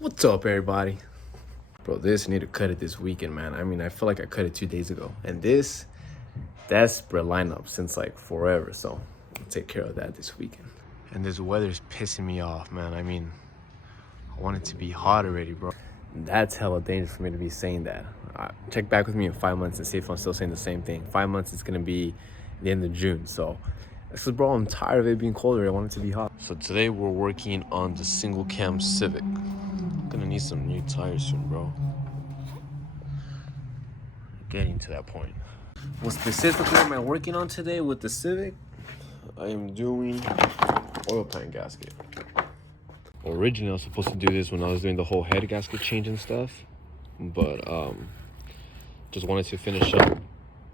What's up, everybody? Bro, I need to cut it this weekend, man. I mean, I feel like I cut it 2 days ago. And that's been lineup since like forever. So I'll take care of that this weekend. And this weather's pissing me off, man. I mean, I want it to be hot already, bro. That's hella dangerous for me to be saying that. Check back with me in 5 months and see if I'm still saying the same thing. 5 months, it's gonna be the end of June. So this is, bro, I'm tired of it being colder. I want it to be hot. So today we're working on the single cam Civic. Gonna need some new tires soon, bro. Getting to that point. What specifically am I working on today with the Civic? I am doing oil pan gasket. Originally, I was supposed to do this when I was doing the whole head gasket change and stuff, but just wanted to finish up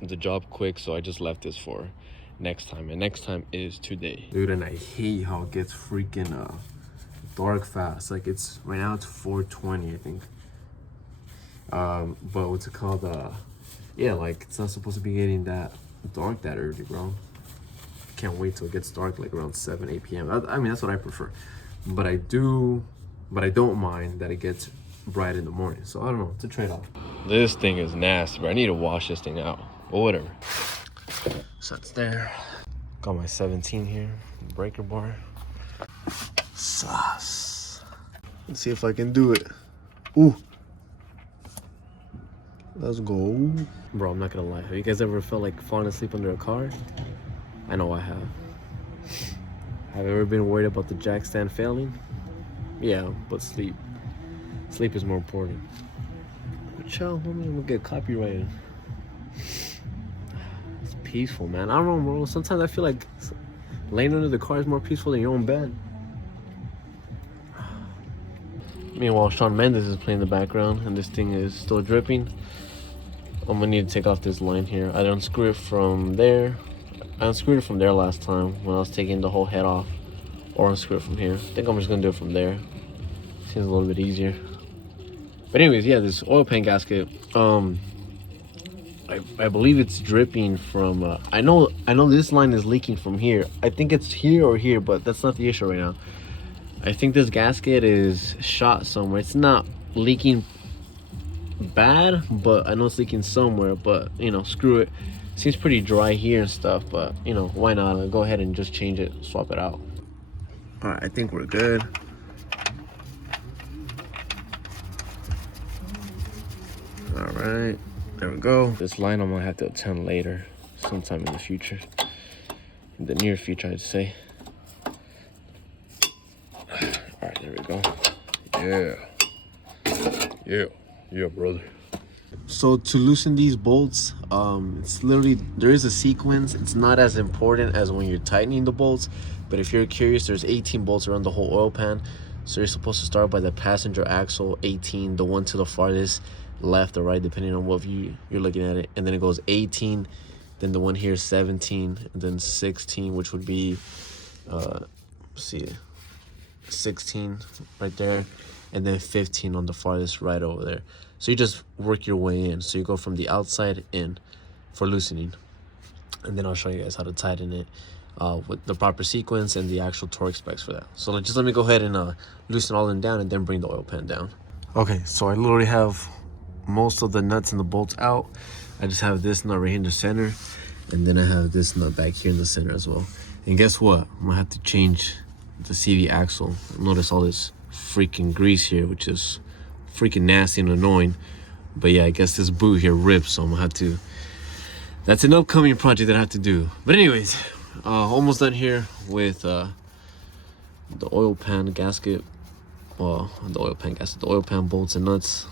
the job quick, so I just left this for next time, and next time is today. Dude, and I hate how it gets freaking dark fast. Like, it's right now it's 4:20, I think. But what's it called? Yeah, like, it's not supposed to be getting that dark that early, bro. Can't wait till it gets dark, like around 7-8 p.m. I mean, that's what I prefer. But I don't mind that it gets bright in the morning. So I don't know, it's a trade-off. This thing is nasty, bro. I need to wash this thing out, but whatever. So it's there. Got my 17 here, breaker bar. Sauce. Let's see if I can do it. Ooh. Let's go. Bro, I'm not gonna lie. Have you guys ever felt like falling asleep under a car? I know I have. Have you ever been worried about the jack stand failing? Yeah, but sleep is more important. Chill, homie, I'm gonna get copyrighted. It's peaceful, man. I don't know, bro. Sometimes I feel like laying under the car is more peaceful than your own bed. Meanwhile, Shawn Mendes is playing in the background, and this thing is still dripping. I'm gonna need to take off this line here. I unscrewed it from there. I unscrewed it from there last time when I was taking the whole head off, or unscrew it from here. I think I'm just gonna do it from there. Seems a little bit easier. But anyways, yeah, this oil pan gasket. I believe it's dripping from. I know this line is leaking from here. I think it's here or here, but that's not the issue right now. I think this gasket is shot somewhere. It's not leaking bad, but I know it's leaking somewhere. But you know, screw it. Seems pretty dry here and stuff, but you know, why not? I'll go ahead and just change it, swap it out. All right, I think we're good. All right, there we go. This line I'm gonna have to attend later, sometime in the future, in the near future, I'd say. All right, there we go. Yeah, brother. So to loosen these bolts, it's literally, there is a sequence. It's not as important as when you're tightening the bolts, but if you're curious, there's 18 bolts around the whole oil pan. So you're supposed to start by the passenger axle, 18, the one to the farthest left or right, depending on what view you're looking at it, and then it goes 18, then the one here 17, and then 16, which would be see, 16 right there, and then 15 on the farthest right over there. So you just work your way in. So you go from the outside in for loosening, and then I'll show you guys how to tighten it with the proper sequence and the actual torque specs for that. So just let me go ahead and loosen all of them down and then bring the oil pan down. Okay, so I literally have most of the nuts and the bolts out. I just have this nut right here in the center, and then I have this nut back here in the center as well. And guess what? I'm gonna have to change the CV axle. Notice all this freaking grease here, which is freaking nasty and annoying. But yeah, I guess this boot here ripped, so I'm gonna have to, that's an upcoming project that I have to do. But anyways, almost done here with the oil pan gasket. Well, the oil pan bolts and nuts.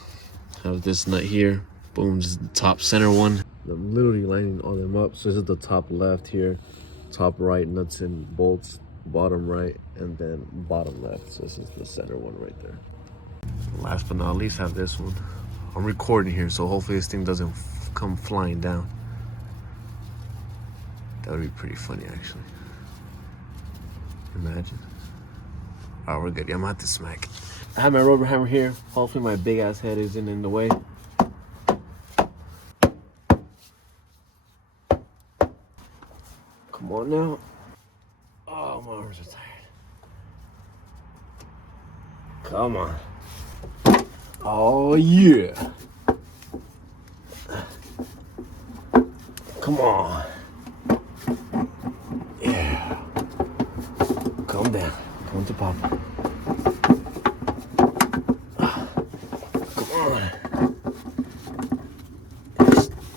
Have this nut here, boom, this is the top center one. I'm literally lining all them up. So this is the top left here, top right nuts and bolts, bottom right, and then bottom left. So this is the center one right there. Last but not least, I have this one. I'm recording here, so hopefully this thing doesn't come flying down. That would be pretty funny, actually. Imagine. Oh, we're good. Yeah, I'm gonna have to smack it. I have my rubber hammer here. Hopefully my big ass head isn't in the way. Come on now. Oh, my arms are tired. Come on. Oh yeah. Come on. Yeah. Calm down. Come to Papa. Come on.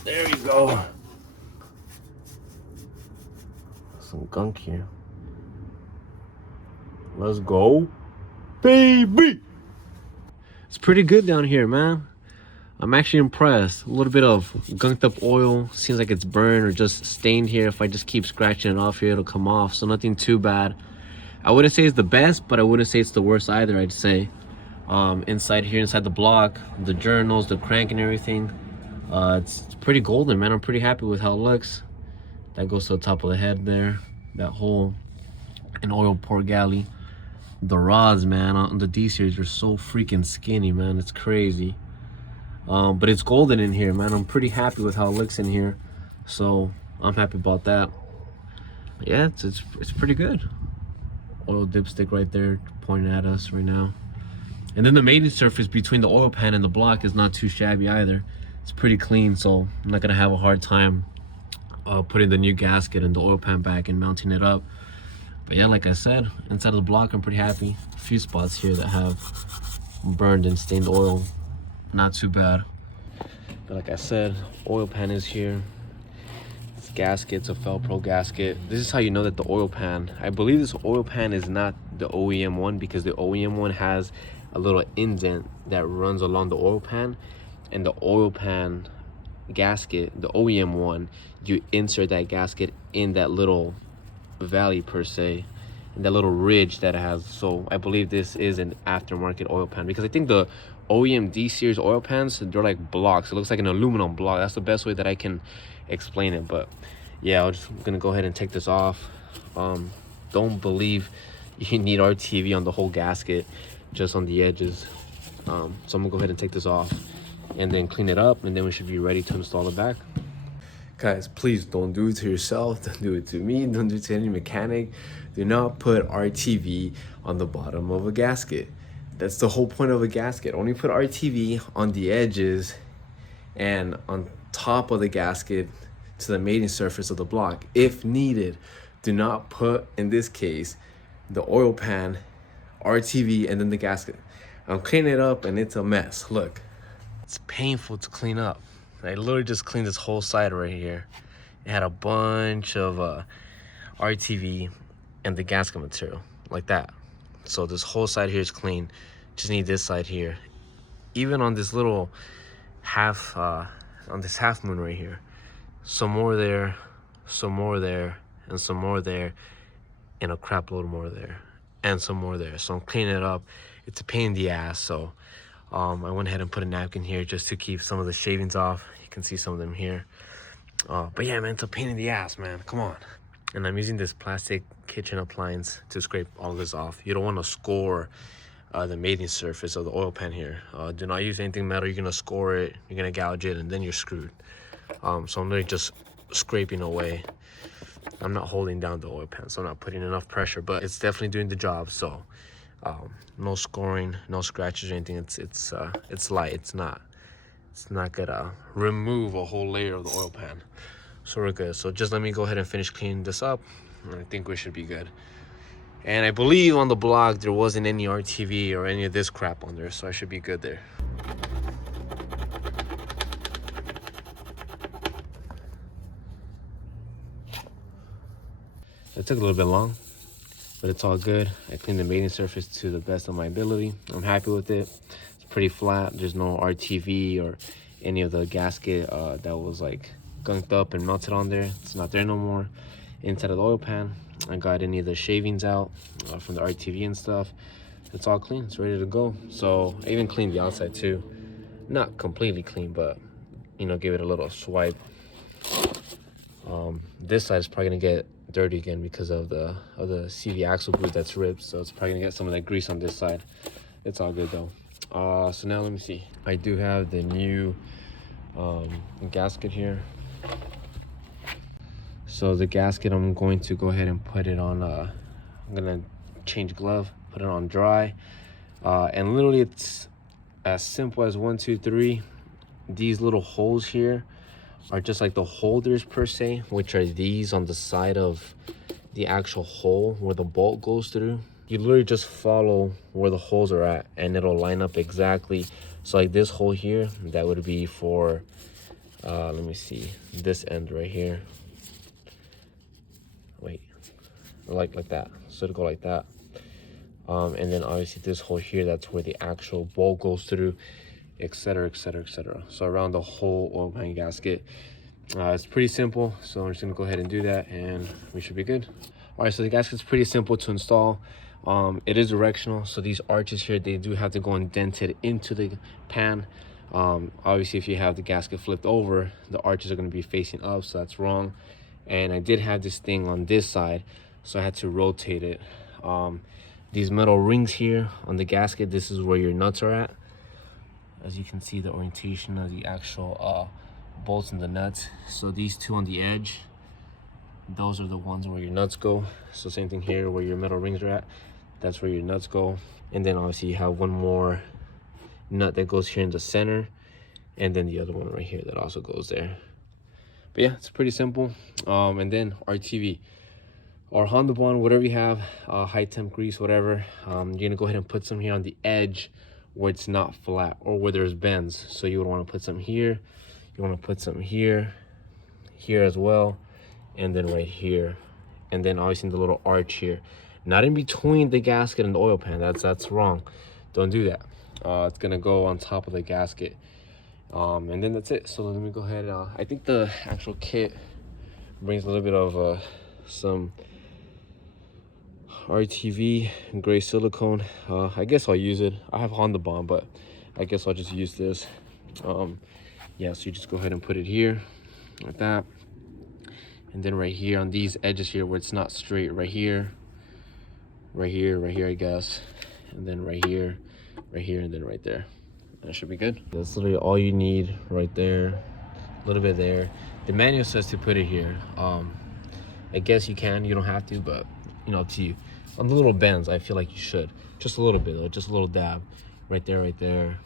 There you go. Some gunk here. Let's go, baby. It's pretty good down here, man. I'm actually impressed. A little bit of gunked up oil. Seems like it's burned or just stained here. If I just keep scratching it off here, it'll come off. So nothing too bad. I wouldn't say it's the best, but I wouldn't say it's the worst either, I'd say. Inside here, inside the block, the journals, the crank and everything. It's pretty golden, man. I'm pretty happy with how it looks. That goes to the top of the head there. That hole. An oil port galley. The rods, man, on the D series are so freaking skinny, man. It's crazy. But it's golden in here, man. I'm pretty happy with how it looks in here, so I'm happy about that. Yeah, it's pretty good. Oil dipstick right there pointing at us right now. And then the mating surface between the oil pan and the block is not too shabby either. It's pretty clean, so I'm not gonna have a hard time putting the new gasket and the oil pan back and mounting it up. But yeah, like I said, inside of the block, I'm pretty happy. A few spots here that have burned and stained oil. Not too bad. But like I said, oil pan is here. This gasket's a Felpro gasket. This is how you know that the oil pan, I believe this oil pan is not the OEM one, because the OEM one has a little indent that runs along the oil pan, and the oil pan gasket, the OEM one, you insert that gasket in that little valley per se, and that little ridge that it has. So I believe this is an aftermarket oil pan, because I think the OEM D series oil pans, they're like blocks. It looks like an aluminum block. That's the best way that I can explain it. But yeah, I'm just gonna go ahead and take this off. Don't believe you need RTV on the whole gasket, just on the edges. So I'm gonna go ahead and take this off and then clean it up, and then we should be ready to install it back. Guys, please don't do it to yourself. Don't do it to me. Don't do it to any mechanic. Do not put RTV on the bottom of a gasket. That's the whole point of a gasket. Only put RTV on the edges and on top of the gasket to the mating surface of the block if needed. Do not put, in this case, the oil pan, RTV, and then the gasket. I'm cleaning it up and it's a mess. Look, it's painful to clean up. I literally just cleaned this whole side right here. It had a bunch of RTV and the gasket material like that. So this whole side here is clean. Just need this side here. Even on this little half, on this half moon right here, some more there, some more there, and some more there, and a crap load more there, and some more there. So I'm cleaning it up. It's a pain in the ass. So I went ahead and put a napkin here just to keep some of the shavings off. You can see some of them here. But yeah, man, it's a pain in the ass, man. Come on. And I'm using this plastic kitchen appliance to scrape all this off. You don't want to score the mating surface of the oil pan here. Do not use anything metal. You're gonna score it, you're gonna gouge it, and then you're screwed. So I'm literally just scraping away. I'm not holding down the oil pan, so I'm not putting enough pressure, but it's definitely doing the job. So no scoring, no scratches or anything. It's light. It's not gonna remove a whole layer of the oil pan. So we're good. So just let me go ahead and finish cleaning this up, and I think we should be good. And I believe on the block there wasn't any RTV or any of this crap on there, so I should be good there. It took a little bit long, but it's all good. I cleaned the mating surface to the best of my ability. I'm happy with it. It's pretty flat. There's no RTV or any of the gasket that was like gunked up and melted on there. It's not there no more. Inside of the oil pan, I got any of the shavings out from the RTV and stuff. It's all clean. It's ready to go. So I even cleaned the outside too. Not completely clean, but you know, give it a little swipe. This side is probably gonna get dirty again because of the CV axle boot that's ripped. So it's probably gonna get some of that grease on this side. It's all good though. So now let me see. I do have the new gasket here. So the gasket, I'm going to go ahead and put it on, I'm gonna change glove, put it on dry. And literally it's as simple as 1, 2, 3. These little holes here are just like the holders per se, which are these on the side of the actual hole where the bolt goes through. You literally just follow where the holes are at and it'll line up exactly. So like this hole here, that would be for let me see, this end right here. Wait, like that. So it'll go like that. And then obviously this hole here, that's where the actual bolt goes through, etc, etc, etc. So around the whole oil pan gasket. It's pretty simple, so I'm just gonna go ahead and do that and we should be good. All right, so the gasket's pretty simple to install. It is directional, so these arches here, they do have to go indented into the pan. Obviously if you have the gasket flipped over, the arches are going to be facing up, so that's wrong. And I did have this thing on this side, so I had to rotate it. These metal rings here on the gasket, this is where your nuts are at. As you can see, the orientation of the actual bolts and the nuts. So these two on the edge, those are the ones where your nuts go. So same thing here, where your metal rings are at, that's where your nuts go. And then obviously you have one more nut that goes here in the center, and then the other one right here that also goes there. But yeah, it's pretty simple. And then RTV or Honda Bond, whatever you have, high temp grease, whatever, you're gonna go ahead and put some here on the edge where it's not flat or where there's bends. So you would want to put some here, you want to put some here, here as well, and then right here, and then obviously the little arch here, not in between the gasket and the oil pan. That's wrong. Don't do that. It's gonna go on top of the gasket, and then that's it. So let me go ahead. I think the actual kit brings a little bit of some RTV gray silicone. I guess I'll use it. I have Honda Bond, but I guess I'll just use this. Yeah, so you just go ahead and put it here like that, and then right here on these edges here where it's not straight, right here, right here, right here, I guess, and then right here, and then right there. That should be good. That's literally all you need right there. A little bit there. The manual says to put it here. I guess you can, you don't have to, but you know, up to you. On the little bends, I feel like you should. Just a little bit though, just a little dab. Right there, right there,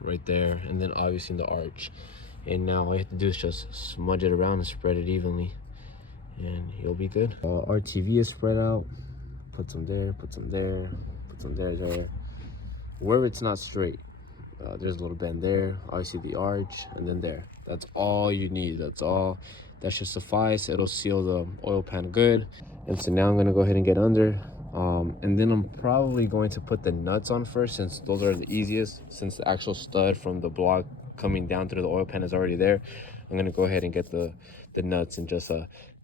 right there, and then obviously in the arch. And now all you have to do is just smudge it around and spread it evenly, and you'll be good. RTV is spread out. Put some there, put some there, put some there. Wherever it's not straight, there's a little bend there, obviously the arch, and then there. That's all you need. That's all. That should suffice. It'll seal the oil pan good. And so now I'm gonna go ahead and get under, and then I'm probably going to put the nuts on first, since those are the easiest. Since the actual stud from the block coming down through the oil pan is already there, I'm gonna go ahead and get the nuts and just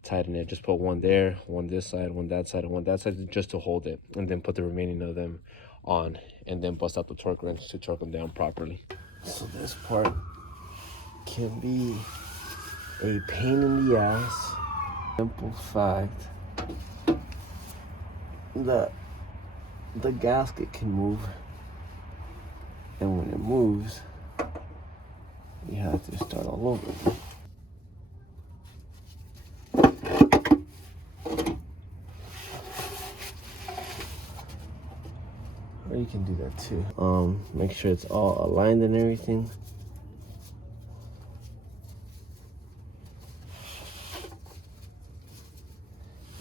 tighten it. Just put one there, one this side, one that side, and one that side, just to hold it, and then put the remaining of them on, and then bust out the torque wrench to torque them down properly. So this part can be a pain in the ass. Simple fact that the gasket can move, and when it moves, you have to start all over again. Or you can do that too. Make sure it's all aligned and everything.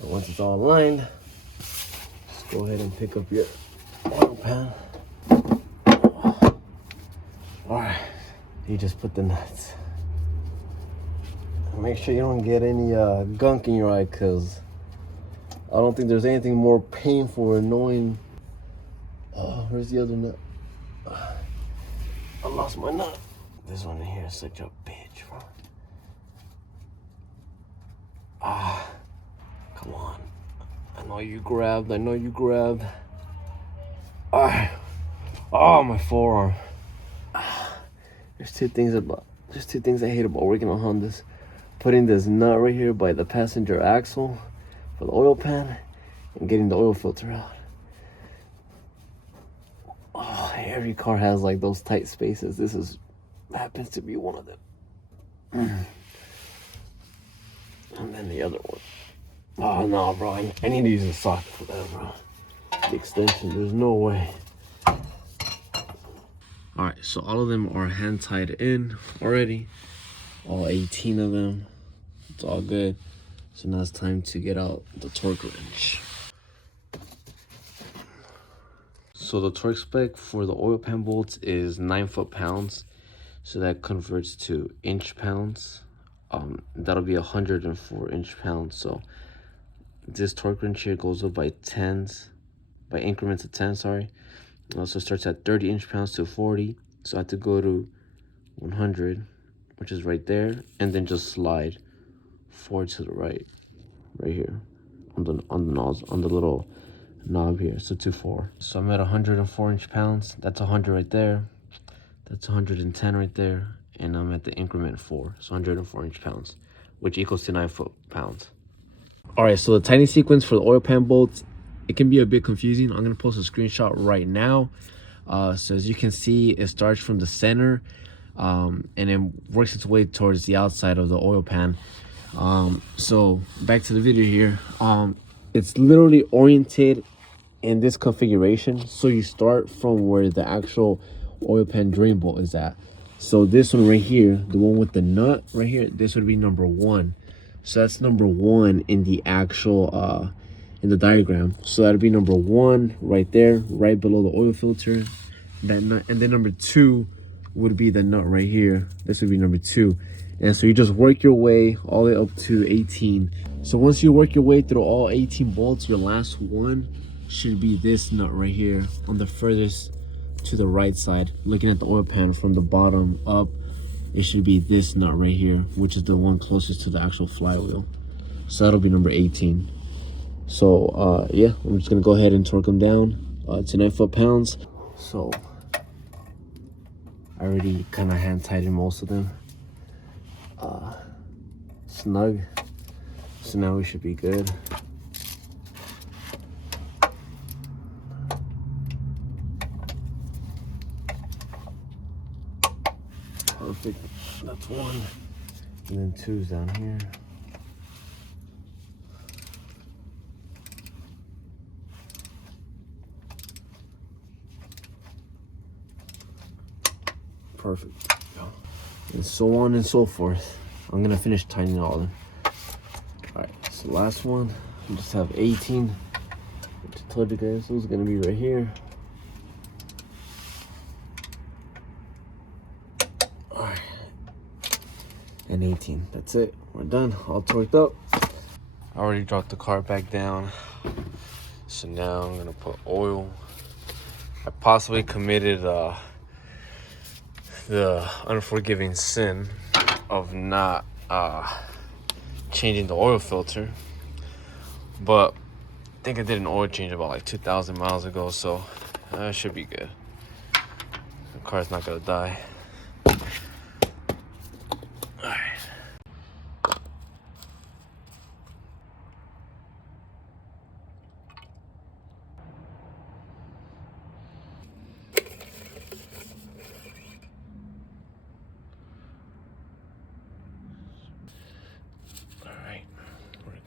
And once it's all aligned, just go ahead and pick up your oil pan. Alright, you just put the nuts. Make sure you don't get any gunk in your eye, because I don't think there's anything more painful or annoying. Oh, where's the other nut? I lost my nut. This one in here is such a bitch, bro. Come on. I know you grabbed. Oh, my forearm. There's two things I hate about working on Hondas. Putting this nut right here by the passenger axle for the oil pan, and getting the oil filter out. Oh, every car has like those tight spaces. This happens to be one of them. And then the other one. Oh no, bro, I need to use a socket for that, bro. The extension, there's no way. All right, so all of them are hand tied in already. All 18 of them. It's all good. So now it's time to get out the torque wrench. So the torque spec for the oil pan bolts is 9 foot-pounds. So that converts to inch-pounds. That'll be 104 inch-pounds. So this torque wrench here goes up by increments of 10, sorry. It also starts at 30 inch-pounds to 40. So I have to go to 100, which is right there, and then just slide 4 to the right here on the little knob here. So 4. So I'm at 104 inch-pounds. That's 100 right there. That's 110 right there, and I'm at the increment 4, so 104 inch-pounds, which equals to 9 foot-pounds. All right, so the tightening sequence for the oil pan bolts, it can be a bit confusing. I'm gonna post a screenshot right now. So as you can see, it starts from the center and then works its way towards the outside of the oil pan. So back to the video here. It's literally oriented in this configuration. So you start from where the actual oil pan drain bolt is at. So this one right here, the one with the nut right here, this would be number 1. So that's number 1 in the actual in the diagram. So that'd be number 1 right there, right below the oil filter, that nut. And then number 2 would be the nut right here. This would be number 2. And so you just work your way all the way up to 18. So once you work your way through all 18 bolts, your last one should be this nut right here on the furthest to the right side. Looking at the oil pan from the bottom up, it should be this nut right here, which is the one closest to the actual flywheel. So that'll be number 18. So yeah, I'm just gonna go ahead and torque them down to 9 foot-pounds. So I already kind of hand tightened most of them snug, so now we should be good. Perfect. That's 1, and then 2's down here. Perfect. And so on and so forth. I'm gonna finish tightening all of them. All right, so last one, we just have 18, which I told you guys it was gonna be right here. All right, and 18, that's it, we're done, all torqued up. I already dropped the car back down, so now I'm gonna put oil. I possibly committed the unforgiving sin of not changing the oil filter, but I think I did an oil change about like 2,000 miles ago, so that should be good. The car's not gonna die.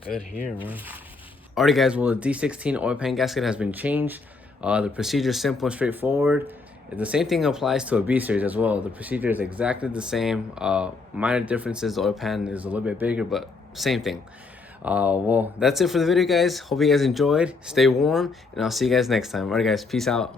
Good here, man. Alrighty guys, well the D16 oil pan gasket has been changed. The procedure is simple and straightforward. The same thing applies to a B series as well. The procedure is exactly the same. Minor differences, the oil pan is a little bit bigger, but same thing. Well, that's it for the video guys. Hope you guys enjoyed. Stay warm, and I'll see you guys next time. Alright guys, peace out.